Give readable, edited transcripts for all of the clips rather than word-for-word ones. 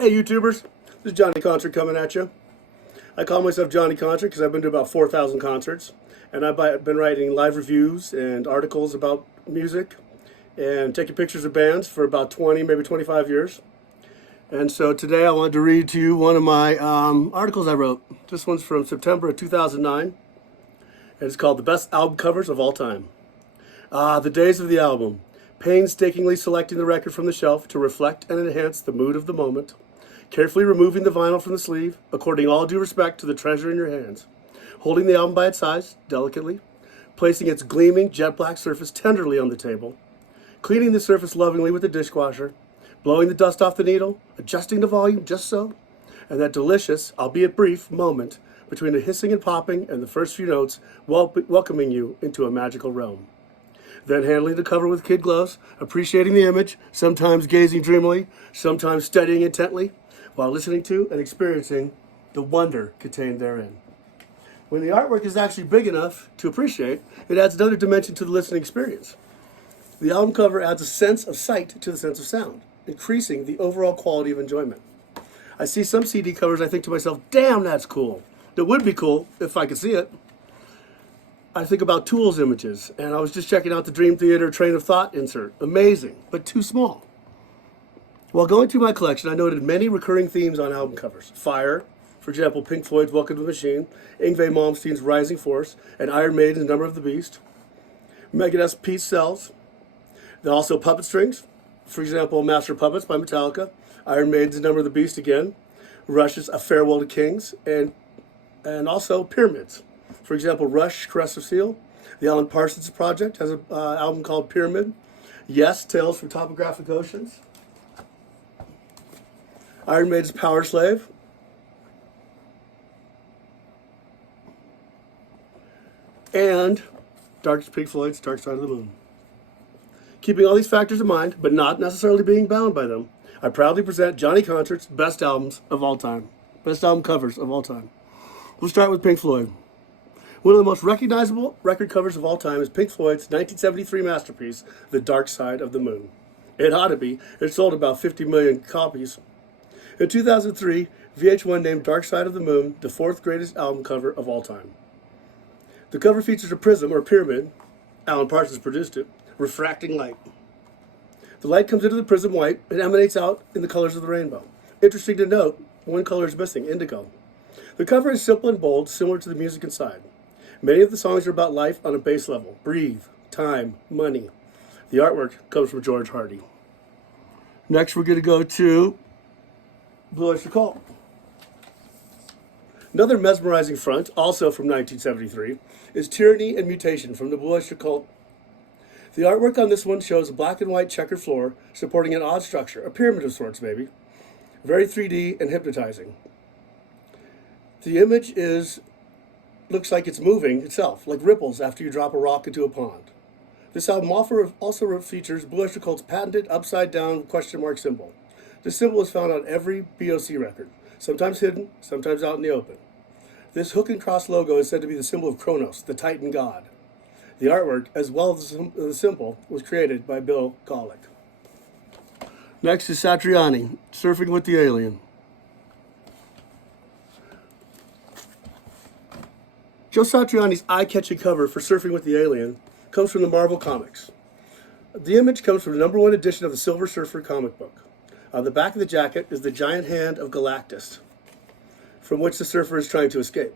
Hey YouTubers, this is Johnny Concert coming at you. I call myself Johnny Concert because I've been to about 4,000 concerts, and I've been writing live reviews and articles about music and taking pictures of bands for about 20, maybe 25 years. And so today I wanted to read to you one of my articles I wrote. This one's from September of 2009, and it's called The Best Album Covers of All Time. The days of the album. Painstakingly selecting the record from the shelf to reflect and enhance the mood of the moment. Carefully removing the vinyl from the sleeve, according all due respect to the treasure in your hands. Holding the album by its sides, delicately. Placing its gleaming jet black surface tenderly on the table. Cleaning the surface lovingly with the dishwasher. Blowing the dust off the needle, adjusting the volume just so. And that delicious, albeit brief, moment between the hissing and popping and the first few notes welcoming you into a magical realm. Then handling the cover with kid gloves, appreciating the image, sometimes gazing dreamily, sometimes studying intently, while listening to and experiencing the wonder contained therein. When the artwork is actually big enough to appreciate, it adds another dimension to the listening experience. The album cover adds a sense of sight to the sense of sound, increasing the overall quality of enjoyment. I see some CD covers, I think to myself, damn, that's cool. That would be cool if I could see it. I think about Tool's images, and I was just checking out the Dream Theater Train of Thought insert. Amazing, but too small. While going through my collection, I noted many recurring themes on album covers. Fire, for example, Pink Floyd's Welcome to the Machine, Yngwie Malmsteen's Rising Force, and Iron Maiden's Number of the Beast. Megadeth's Peace Sells. Then also puppet strings, for example, Master of Puppets by Metallica, Iron Maiden's Number of the Beast again, Rush's A Farewell to Kings, and also pyramids. For example, Rush, Caress of Steel. The Alan Parsons Project has an album called Pyramid. Yes, Tales from Topographic Oceans. Iron Maiden's Power Slave. And Pink Floyd's Dark Side of the Moon. Keeping all these factors in mind, but not necessarily being bound by them, I proudly present Johnny Concert's best albums of all time. Best album covers of all time. We'll start with Pink Floyd. One of the most recognizable record covers of all time is Pink Floyd's 1973 masterpiece, The Dark Side of the Moon. It ought to be. It sold about 50 million copies. In 2003, VH1 named Dark Side of the Moon the fourth greatest album cover of all time. The cover features a prism or pyramid, Alan Parsons produced it, refracting light. The light comes into the prism white and emanates out in the colors of the rainbow. Interesting to note, one color is missing, indigo. The cover is simple and bold, similar to the music inside. Many of the songs are about life on a base level. Breathe, time, money. The artwork comes from George Hardy. Next, we're going to go to Blue Oyster Cult. Another mesmerizing front, also from 1973, is Tyranny and Mutation from the Blue Oyster Cult. The artwork on this one shows a black and white checkered floor supporting an odd structure, a pyramid of sorts maybe. Very 3D and hypnotizing. The image looks like it's moving itself, like ripples after you drop a rock into a pond. This album also features Blue Oyster Cult's patented upside-down question mark symbol. This symbol is found on every BOC record, sometimes hidden, sometimes out in the open. This hook and cross logo is said to be the symbol of Kronos, the Titan god. The artwork, as well as the symbol, was created by Bill Golick. Next is Satriani, Surfing with the Alien. Joe Satriani's eye-catching cover for Surfing with the Alien comes from the Marvel Comics. The image comes from the #1 edition of the Silver Surfer comic book. On the back of the jacket is the giant hand of Galactus, from which the surfer is trying to escape.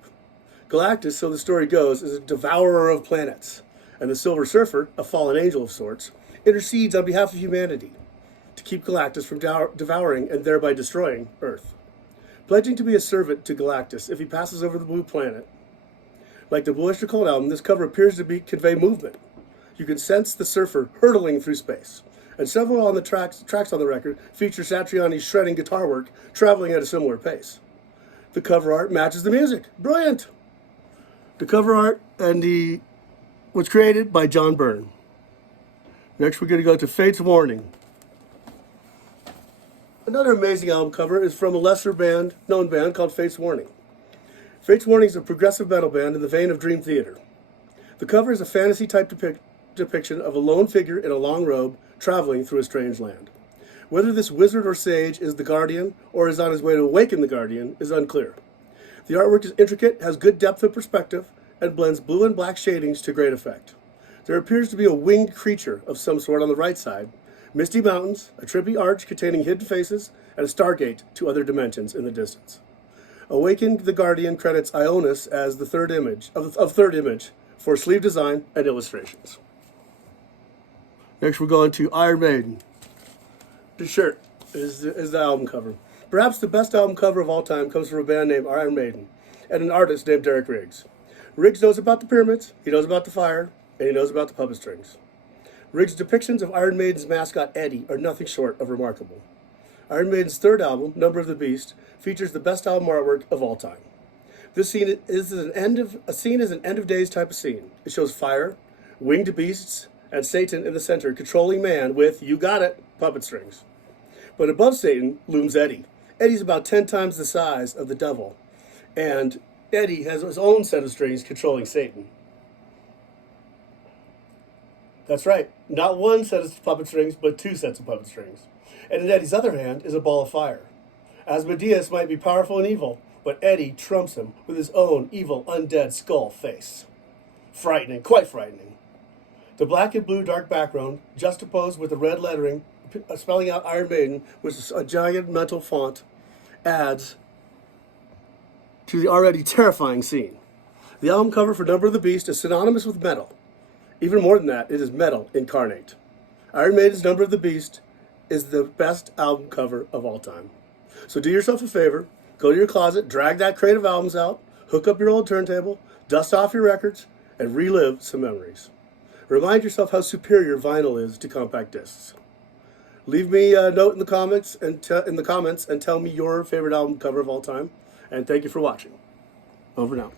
Galactus, so the story goes, is a devourer of planets, and the Silver Surfer, a fallen angel of sorts, intercedes on behalf of humanity to keep Galactus from devouring and thereby destroying Earth, pledging to be a servant to Galactus if he passes over the blue planet. Like the Blue Oyster Cult album, this cover appears to convey movement. You can sense the surfer hurtling through space, and several on the tracks on the record feature Satriani's shredding guitar work traveling at a similar pace. The cover art matches the music. Brilliant! The cover art was created by John Byrne. Next, we're going to go to Fate's Warning. Another amazing album cover is from a lesser known band called Fate's Warning. Fate's Warning is a progressive metal band in the vein of Dream Theater. The cover is a fantasy-type depiction of a lone figure in a long robe traveling through a strange land. Whether this wizard or sage is the Guardian or is on his way to awaken the Guardian is unclear. The artwork is intricate, has good depth of perspective, and blends blue and black shadings to great effect. There appears to be a winged creature of some sort on the right side, misty mountains, a trippy arch containing hidden faces, and a stargate to other dimensions in the distance. Awakened the Guardian credits Ionis as the third image for sleeve design and illustrations. Next we're going to Iron Maiden. The shirt is the album cover. Perhaps the best album cover of all time comes from a band named Iron Maiden and an artist named Derek Riggs. Riggs knows about the pyramids, he knows about the fire, and he knows about the puppet strings. Riggs' depictions of Iron Maiden's mascot Eddie are nothing short of remarkable. Iron Maiden's third album, Number of the Beast, features the best album artwork of all time. This scene is an end of days type of scene. It shows fire, winged beasts, and Satan in the center controlling man with, you got it, puppet strings. But above Satan looms Eddie. Eddie's about 10 times the size of the devil, and Eddie has his own set of strings controlling Satan. That's right, not one set of puppet strings, but two sets of puppet strings. And in Eddie's other hand is a ball of fire. Asmodeus might be powerful and evil, but Eddie trumps him with his own evil undead skull face. Frightening, quite frightening. The black and blue dark background, juxtaposed with the red lettering spelling out Iron Maiden with a giant metal font, adds to the already terrifying scene. The album cover for Number of the Beast is synonymous with metal. Even more than that, it is metal incarnate. Iron Maiden's Number of the Beast is the best album cover of all time. So do yourself a favor, go to your closet, drag that crate of albums out, hook up your old turntable, dust off your records, and relive some memories. Remind yourself how superior vinyl is to compact discs. Leave me a note in the comments and tell me your favorite album cover of all time. And thank you for watching. Over now.